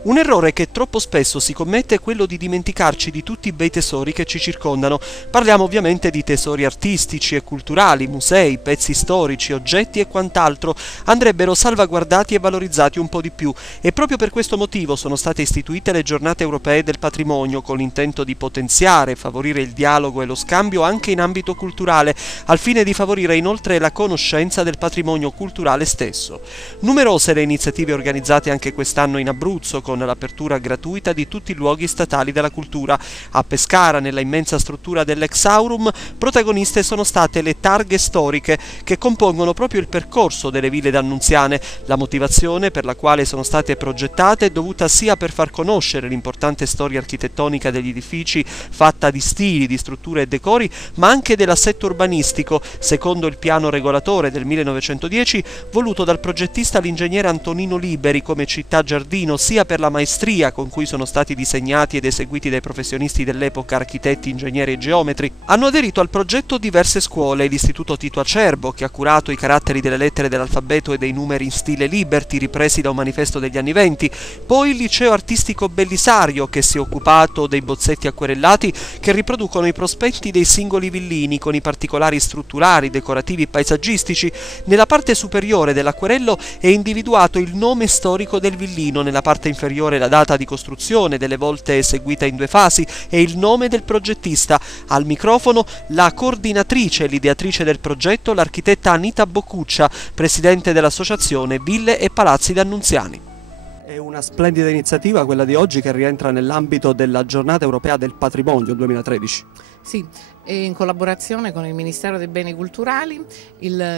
Un errore che troppo spesso si commette è quello di dimenticarci di tutti i bei tesori che ci circondano. Parliamo ovviamente di tesori artistici e culturali, musei, pezzi storici, oggetti e quant'altro andrebbero salvaguardati e valorizzati un po' di più, e proprio per questo motivo sono state istituite le giornate europee del patrimonio, con l'intento di potenziare e favorire il dialogo e lo scambio anche in ambito culturale, al fine di favorire inoltre la conoscenza del patrimonio culturale stesso. Numerose le iniziative organizzate anche quest'anno in Abruzzo, con l'apertura gratuita di tutti i luoghi statali della cultura. A Pescara, nella immensa struttura dell'Ex Aurum, protagoniste sono state le targhe storiche, che compongono proprio il percorso delle ville dannunziane. La motivazione per la quale sono state progettate è dovuta sia per far conoscere l'importante storia architettonica degli edifici, fatta di stili, di strutture e decori, ma anche dell'assetto urbanistico, secondo il piano regolatore del 1910, voluto dal progettista l'ingegnere Antonino Liberi come città giardino, sia per la maestria con cui sono stati disegnati ed eseguiti dai professionisti dell'epoca, architetti, ingegneri e geometri. Hanno aderito al progetto diverse scuole: l'Istituto Tito Acerbo, che ha curato i caratteri delle lettere dell'alfabeto e dei numeri in stile Liberty ripresi da un manifesto degli anni '20, poi il Liceo Artistico Bellisario, che si è occupato dei bozzetti acquerellati che riproducono i prospetti dei singoli villini con i particolari strutturali, decorativi e paesaggistici. Nella parte superiore dell'acquerello è individuato il nome storico del villino, nella parte inferiore la data di costruzione, delle volte eseguita in 2 fasi, e il nome del progettista. Al microfono la coordinatrice e l'ideatrice del progetto, l'architetta Anita Boccuccia, presidente dell'associazione Ville e Palazzi Dannunziani. È una splendida iniziativa quella di oggi, che rientra nell'ambito della Giornata Europea del Patrimonio 2013. Sì, e in collaborazione con il Ministero dei Beni Culturali.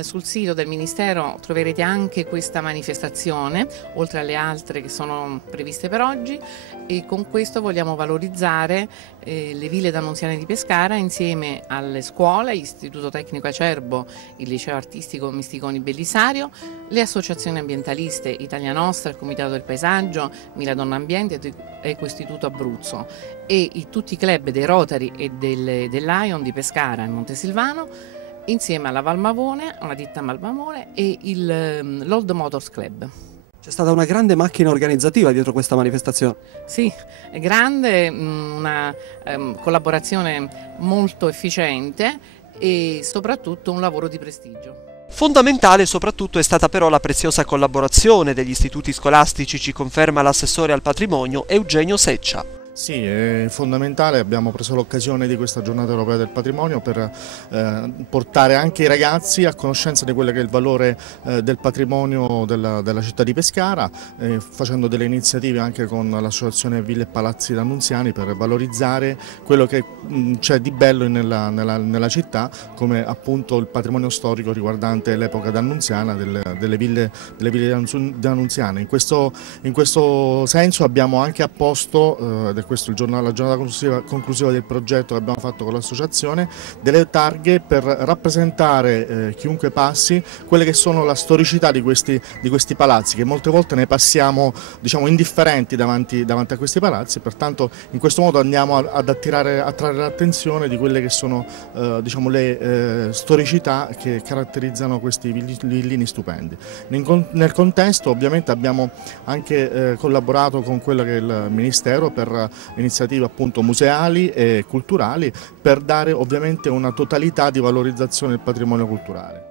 Sul sito del Ministero troverete anche questa manifestazione, oltre alle altre che sono previste per oggi, e con questo vogliamo valorizzare le ville dannunziane di Pescara insieme alle scuole, l'Istituto Tecnico Acerbo, il Liceo Artistico Misticoni Bellisario, le associazioni ambientaliste Italia Nostra, il Comitato del Paesaggio, Miladonna Ambiente e Ecoistituto Abruzzo, e tutti i club dei Rotary e dell'Ion di Pescara e Montesilvano, insieme alla Valmavone, una ditta Valmavone, e l'Old Motors Club. C'è stata una grande macchina organizzativa dietro questa manifestazione. Sì, è grande, una collaborazione molto efficiente e soprattutto un lavoro di prestigio. Fondamentale soprattutto è stata però la preziosa collaborazione degli istituti scolastici, ci conferma l'assessore al patrimonio Eugenio Seccia. Sì, è fondamentale. Abbiamo preso l'occasione di questa giornata europea del patrimonio per portare anche i ragazzi a conoscenza di quello che è il valore del patrimonio della città di Pescara, facendo delle iniziative anche con l'associazione Ville e Palazzi Dannunziani per valorizzare quello che c'è di bello nella città, come appunto il patrimonio storico riguardante l'epoca dannunziana delle ville dannunziane. In questo senso abbiamo anche apposto, questo la giornata conclusiva del progetto che abbiamo fatto con l'associazione, delle targhe per rappresentare chiunque passi quelle che sono la storicità di questi palazzi, che molte volte ne passiamo, diciamo, indifferenti davanti a questi palazzi. Pertanto in questo modo andiamo ad attrarre l'attenzione di quelle che sono diciamo, le storicità che caratterizzano questi villini stupendi. Nel contesto ovviamente abbiamo anche collaborato con quello che è il Ministero per iniziative appunto museali e culturali, per dare ovviamente una totalità di valorizzazione del patrimonio culturale.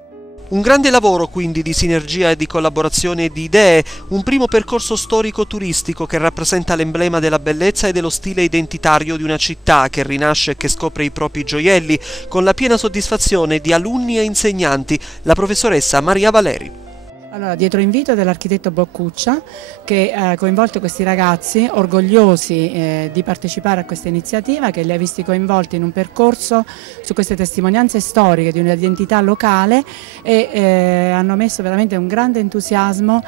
Un grande lavoro quindi di sinergia e di collaborazione e di idee, un primo percorso storico-turistico che rappresenta l'emblema della bellezza e dello stile identitario di una città che rinasce e che scopre i propri gioielli, con la piena soddisfazione di alunni e insegnanti, la professoressa Maria Valeri. Allora, dietro invito dell'architetto Boccuccia, che ha coinvolto questi ragazzi orgogliosi di partecipare a questa iniziativa, che li ha visti coinvolti in un percorso su queste testimonianze storiche di un'identità locale, e hanno messo veramente un grande entusiasmo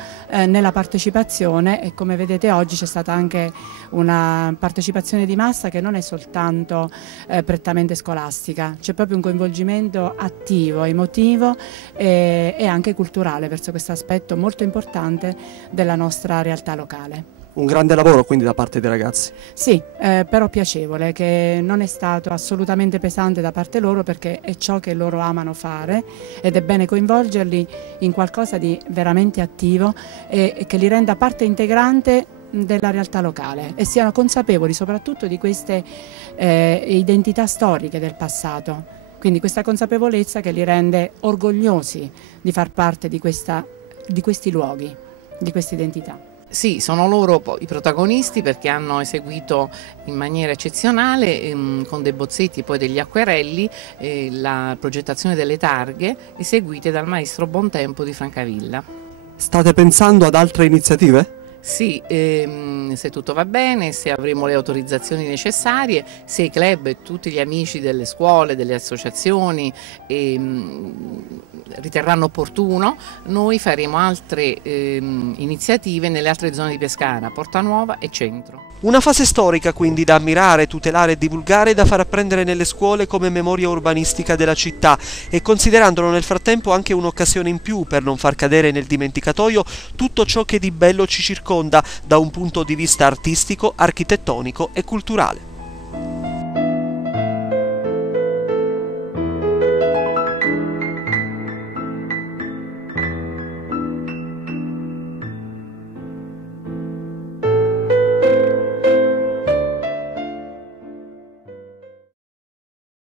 nella partecipazione, e come vedete oggi c'è stata anche una partecipazione di massa che non è soltanto prettamente scolastica, c'è proprio un coinvolgimento attivo, emotivo e anche culturale verso questo aspetto molto importante della nostra realtà locale. Un grande lavoro quindi da parte dei ragazzi. Sì, però piacevole, che non è stato assolutamente pesante da parte loro, perché è ciò che loro amano fare ed è bene coinvolgerli in qualcosa di veramente attivo e che li renda parte integrante della realtà locale e siano consapevoli soprattutto di queste identità storiche del passato. Quindi questa consapevolezza che li rende orgogliosi di far parte di questi luoghi, di queste identità. Sì, sono loro i protagonisti perché hanno eseguito in maniera eccezionale, con dei bozzetti e poi degli acquerelli, la progettazione delle targhe eseguite dal maestro Bontempo di Francavilla. State pensando ad altre iniziative? Sì, se tutto va bene, se avremo le autorizzazioni necessarie, se i club e tutti gli amici delle scuole, delle associazioni riterranno opportuno, noi faremo altre iniziative nelle altre zone di Pescara, Porta Nuova e Centro. Una fase storica quindi da ammirare, tutelare e divulgare, da far apprendere nelle scuole come memoria urbanistica della città e considerandolo nel frattempo anche un'occasione in più per non far cadere nel dimenticatoio tutto ciò che di bello ci circonda da un punto di vista artistico, architettonico e culturale.